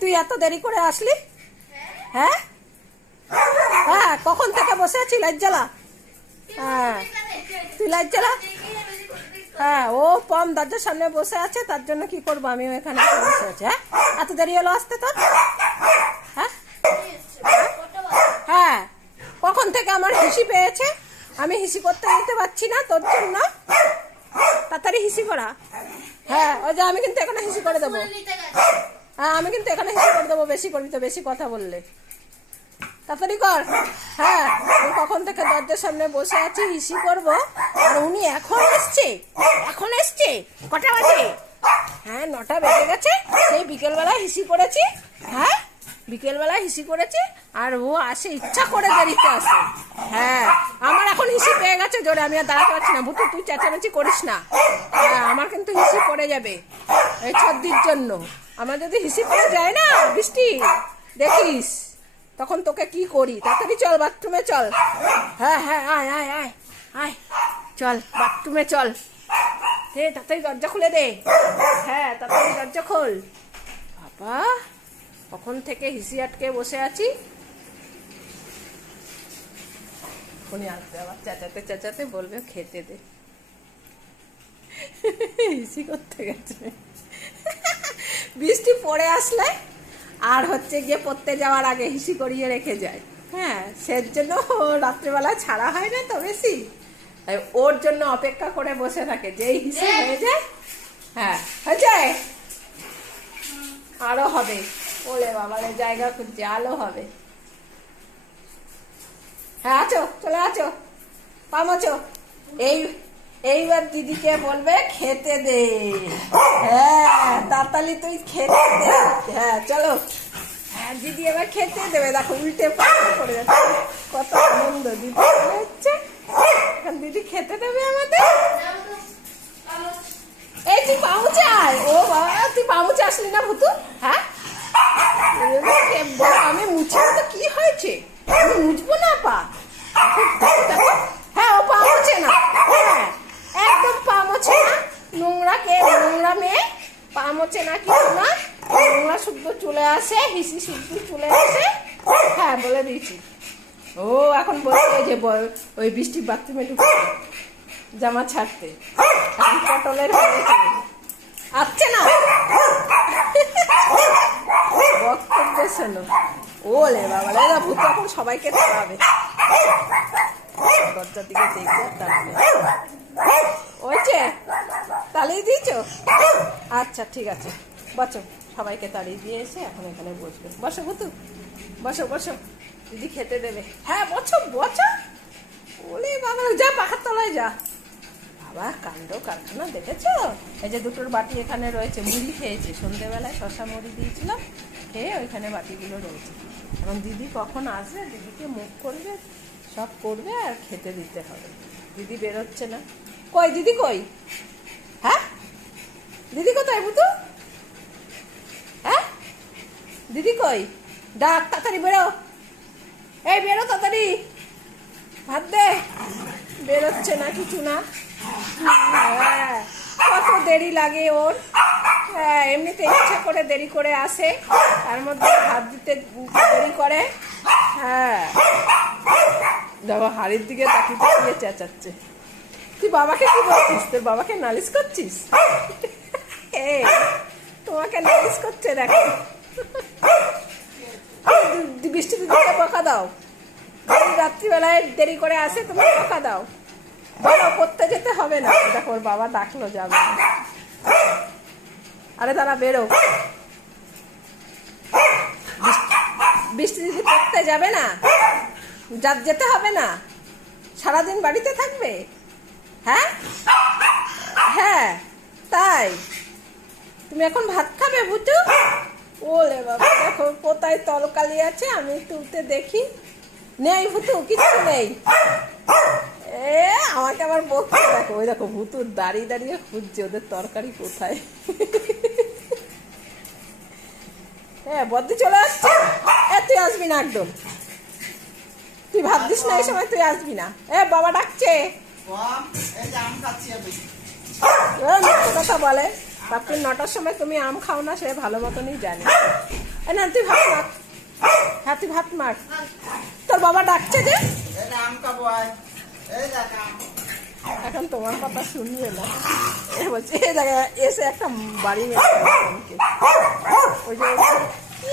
তুই এত দেরি করে আসলি? হ্যাঁ হ্যাঁ, কখন থেকে বসে আছি? লাইট জ্বালা। হ্যাঁ, তুই লাইট জ্বালা। হ্যাঁ, ও পম দরজার সামনে বসে আছে, তার জন্য কি করবো, আমিও এখানে বসে আছি। হ্যাঁ, এত দেরি হলো আসতে তোর? হ্যাঁ হ্যাঁ, কখন থেকে আমার হিসি পেয়েছে, আমি হিসি করতে দিতে পারছি না তোর জন্য। তাড়াতাড়ি হিসি করা। হ্যাঁ, ওই যে আমি কিন্তু এখানে হিসি করে দেবো। হ্যাঁ, আমি কিন্তু এখানে হিসি করে দেবো, বেশি করবি তো, বেশি কথা বললে। তাড়াতাড়ি কর। হ্যাঁ, আমি কখন থেকে দরজার সামনে বসে আছি, হিসি করবো, আর উনি এখন এসছে। এখন এসছে, কটা বাজে? হ্যাঁ, 9টা বেজে গেছে। সেই বিকেলবেলায় হিসি করেছি। হ্যাঁ, বিকেলবেলায় হিসি করেছি, আর ও আসে ইচ্ছা করে দেরিতে আসে। হ্যাঁ, আমার এখন হিসি পেয়ে গেছে জোরে, আমি আর দাঁড়াতে পারছি না। ভুতু, তুই চেঁচামেচি করিস না। হ্যাঁ, আমার কিন্তু হিসি পড়ে যাবে এই ছদ্দির জন্য। আমার যদি হিসি পড়ে যায় না বৃষ্টি, দেখিস তখন তোকে কি করি। তাড়াতাড়ি চল, বাথরুমে চল। হ্যাঁ হ্যাঁ, আয় আয় আয় আয়, চল বাথরুমে চল। হে, তাড়াতাড়ি দরজা খুলে দে। হ্যাঁ, তাড়াতাড়ি দরজা খোল। বাবা, কখন থেকে হিসি আটকে বসে আছি। উনি আসবে আবার চেঁচাতে চেঁচাতে, বলবে খেতে দে। হিসি করতে গেছে। বৃষ্টি পড়ে আসলে আর হচ্ছে গিয়ে পড়তে যাওয়ার আগে হিসি করিয়ে রেখে যায়। হ্যাঁ, সের জন্য রাত্রিবেলা ছাড়া হয় না তো বেশি, তাই ওর জন্য অপেক্ষা করে বসে থাকে, যেই হিসি হয়ে যায়। হ্যাঁ, হয়ে যায়, আরো হবে। ওলে বাবারে, জায়গা খুঁজছে, আলো হবে। হ্যাঁ, আছো, চলে আছো, পামোছো। এইবার দিদিকে বলবে খেতে দে। হ্যাঁ, তাড়াতাড়ি তুই খেতে দে। হ্যাঁ, চলো। হ্যাঁ, দিদি এবার খেতে দেবে। দেখো, উল্টে পাল্টে পড়ে যাচ্ছে। কত আনন্দ, দিদি হচ্ছে এখন দিদি খেতে দেবে আমাদের। এই তুই পামুচাই। ও বাবা, তুই পামুচে আসলি না ভুতু? হ্যাঁ, আমি মুছি তো কি হয়েছে, আমি মুছবো না পা। হ্যাঁ, ও পা মোছে না। হ্যাঁ, একদম পা মোছে না। নোংরা মেয়ে পা মোছে না, কিছু না। নোংরা শুদ্ধ চলে আসে, হিসি শুদ্ধ চলে আসে। হ্যাঁ, বলে দিয়েছি। ও এখন বলছে যে ওই বৃষ্টি বাথরুমে ঢুকে জামা ছাড়তে, পটলের আসছে না। বক্তব্য শোনো। ওলে বাবা, ভূত এখন সবাইকে তাড়াবে। দরজার দিকে দেখবে, তাড়াবে। ওইছে, তাড়িয়ে দিয়েছ? আচ্ছা, ঠিক আছে, বসো। সবাইকে তাড়িয়ে দিয়ে এসে এখন এখানে বসবে। বসো ভূতু, বসো বসো, দিদি খেতে দেবে। হ্যাঁ, বসো বসো। ওলে বাবা, যা পাখার তলায় যা। বাবা, কাণ্ড কারখানা দেখেছো? এই যে দুটোর বাটি এখানে রয়েছে, মুড়ি খেয়েছে সন্ধ্যেবেলায়, শশা মুড়ি দিয়েছিলাম, খেয়ে ওইখানে বাটিগুলো রয়েছে। এখন দিদি কখন আসবে, দিদিকে মুখ করবে, সব করবে, আর খেতে দিতে হবে। দিদি বেরোচ্ছে না। কই দিদি, কই? হ্যাঁ, দিদি কোথায় বুতু? হ্যাঁ, দিদি কই? ডাক, তাড়াতাড়ি বেরো। এই বেরো তাড়াতাড়ি, ভাত দে। বেরোচ্ছে না, কিছু না। হ্যাঁ, কত দেরি লাগে ওর। হ্যাঁ, এমনিতে ইচ্ছা করে দেরি করে আসে, তার মধ্যে ভাত দিতে দেরি করে। হ্যাঁ, বাবা হাড়ির দিকে তাকিয়ে তাকিয়ে চেঁচাচ্ছে। তুই বাবাকে কি বলছিস? তোর বাবাকে নালিশ করছিস? তোমাকে নালিশ করছে, দেখো। বৃষ্টি দিদিকে বকা দাও। রাত্রিবেলায় দেরি করে আসে, তুমি বকা দাও। বলো, করতে যেতে হবে না। দেখো, ওর বাবা ডাকলো, যাবে। আরে দাঁড়া, বেরো। বৃষ্টি দিদি পড়তে যাবে না, যেতে হবে না, সারাদিন বাড়িতে থাকবে। হ্যাঁ হ্যাঁ, তাই তুমি এখন ভাত খাবে ভুতু? ওলে বাবা, দেখো কোথায় তলকালি আছে, আমি তুলতে দেখি। নেই ভুতু, কিচ্ছু নেই। আমাকে আবার বকছে। দেখো, ওই দেখো, ভুতুর দাঁড়িয়ে দাঁড়িয়ে খুঁজছে ওদের তরকারি কোথায়। হ্যাঁ, বদ্দি চলে আসছে। তুই আসবি না একদম, তুই ভাত দিস না এই সময়, তুই আসবি না। বাবা ডাকছে। কথা বলে, রাত্রি 9টার সময় তুমি আম খাও না, সে ভালো মতনই জানে। না তুই ভাত মার, হ্যাঁ তুই ভাত মার। তোর বাবা ডাকছে যে এখন তোমার কথা শুনবে না, বলছে এই জায়গায় এসে একটা বাড়ি ওই যে কি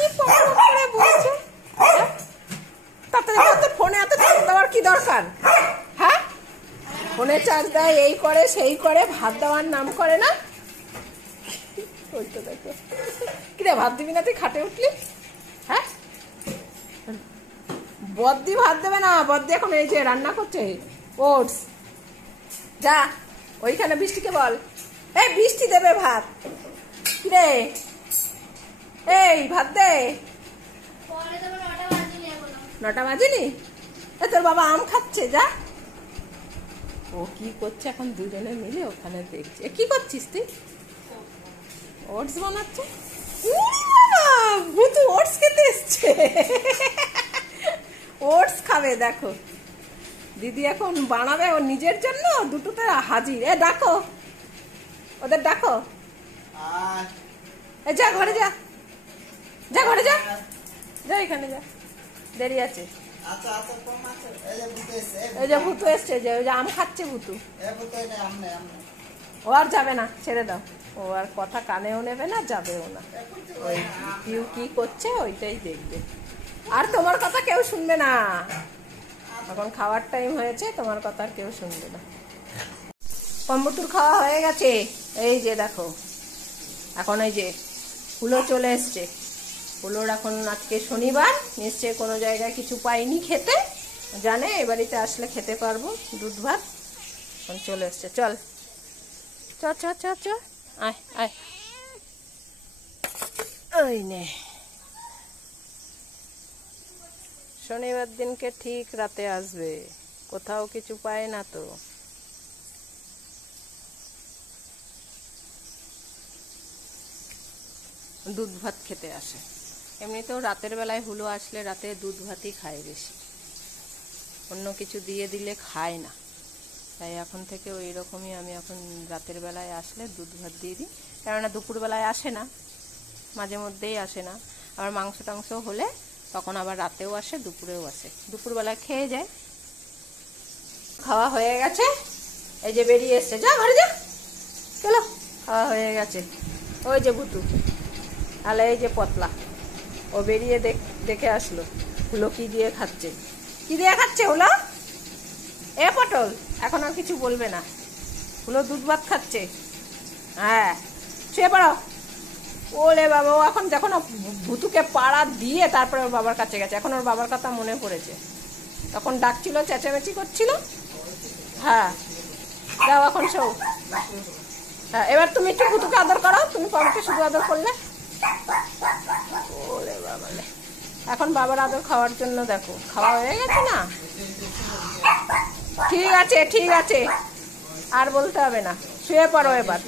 করে বলছে, তাড়াতাড়ি তোর ফোনে এত চার্জ দেওয়ার কি দরকার? হ্যাঁ ফোনে চার্জ দেয়, এই করে সেই করে, ভাত দেওয়ার নাম করে না। ওই তো দেখো কিরে ভাত দিবি না তুই খাটে উঠলি? হ্যাঁ বদ্দি ভাত দেবে না, বদ্দি এখন এই যে রান্না করছে ওটস। যা ওইখানে বৃষ্টিকে বল, এই বৃষ্টি দেবে ভাত। কিরে এই ভাত দে। 9টা বাজেনি? তোর বাবা আম খাচ্ছে, যা। ও কি করছে এখন দুজনে মিলে ওখানে দেখছে। কি করছিস তুই? ওটস বানাচ্ছে। ভূতু ওটস খেতে এসছে, ওটস খাবে। দেখো দিদি এখন বানাবে ওর নিজের জন্য, দুটোতে হাজির। ডাকো ওদের, ডাকো। যা ঘরে যা, যা ঘরে যা, যা এখানে যা, দেরি আছে। এই যে ভূতু এসছে, যে ওই যে আম খাচ্ছে ভূতু। ও আর যাবে না, ছেড়ে দাও। ও আর কথা কানেও নেবে না, যাবেও না। ওই পিউ কি করছে ওইটাই দেখবে, আর তোমার কথা কেউ শুনবে না। এখন খাওয়ার টাইম হয়েছে, তোমার কথা আর কেউ শুনবে না। কম্বুটুর খাওয়া হয়ে গেছে। এই যে দেখো এখন এই যে হুলো চলে এসছে। হুলোর এখন আজকে শনিবার, নিশ্চয় কোনো জায়গায় কিছু পাইনি খেতে, জানে এ বাড়িতে আসলে খেতে পারবো দুধ ভাত। এখন চলে এসছে, চল চ চ চ চ, আয় আয়। ওই নে, শনিবার দিনকে ঠিক রাতে আসবে, কোথাও কিছু পায় না তো। দুধ ভাত খেতে আসে। এমনিতেও রাতের বেলায় হুলো আসলে রাতে দুধ ভাতই খায় বেশি, অন্য কিছু দিয়ে দিলে খায় না। তাই এখন থেকে ওই রকমই আমি এখন রাতের বেলায় আসলে দুধ ভাত দিয়ে দিই, কেননা দুপুরবেলায় আসে না, মাঝে মধ্যেই আসে না। আবার মাংস টাংস হলে তখন আবার রাতেও আসে, দুপুরেও আসে, দুপুরবেলায় খেয়ে যায়। খাওয়া হয়ে গেছে, এই যে বেরিয়ে এসছে, যা ঘরে যা, চলো। খাওয়া হয়ে গেছে। ওই যে ভুতু, তাহলে এই যে পতলা, ও বেরিয়ে দেখে আসলো হুলো কি দিয়ে খাচ্ছে। কি দিয়ে খাচ্ছে হুলো? এ পটল, এখন আর কিছু বলবে না, হুলো দুধ ভাত খাচ্ছে। হ্যাঁ শুয়ে পড়ো। ওলে বাবা, ও এখন যখন ভুতুকে পাড়া দিয়ে তারপরে ওর বাবার কাছে গেছে, এখন ওর বাবার কথা মনে পড়েছে। তখন ডাকছিল, চেঁচামেচি করছিল। হ্যাঁ যাও এখন শো। হ্যাঁ এবার তুমি একটু ভুতুকে আদর করো, তুমি পমকে শুধু আদর করলে। ওলে বাবা, এখন বাবার আদর খাওয়ার জন্য দেখো খাওয়া হয়ে গেছে না। ঠিক আছে ঠিক আছে, আর বলতে হবে না, শুয়ে পড়ো এবার।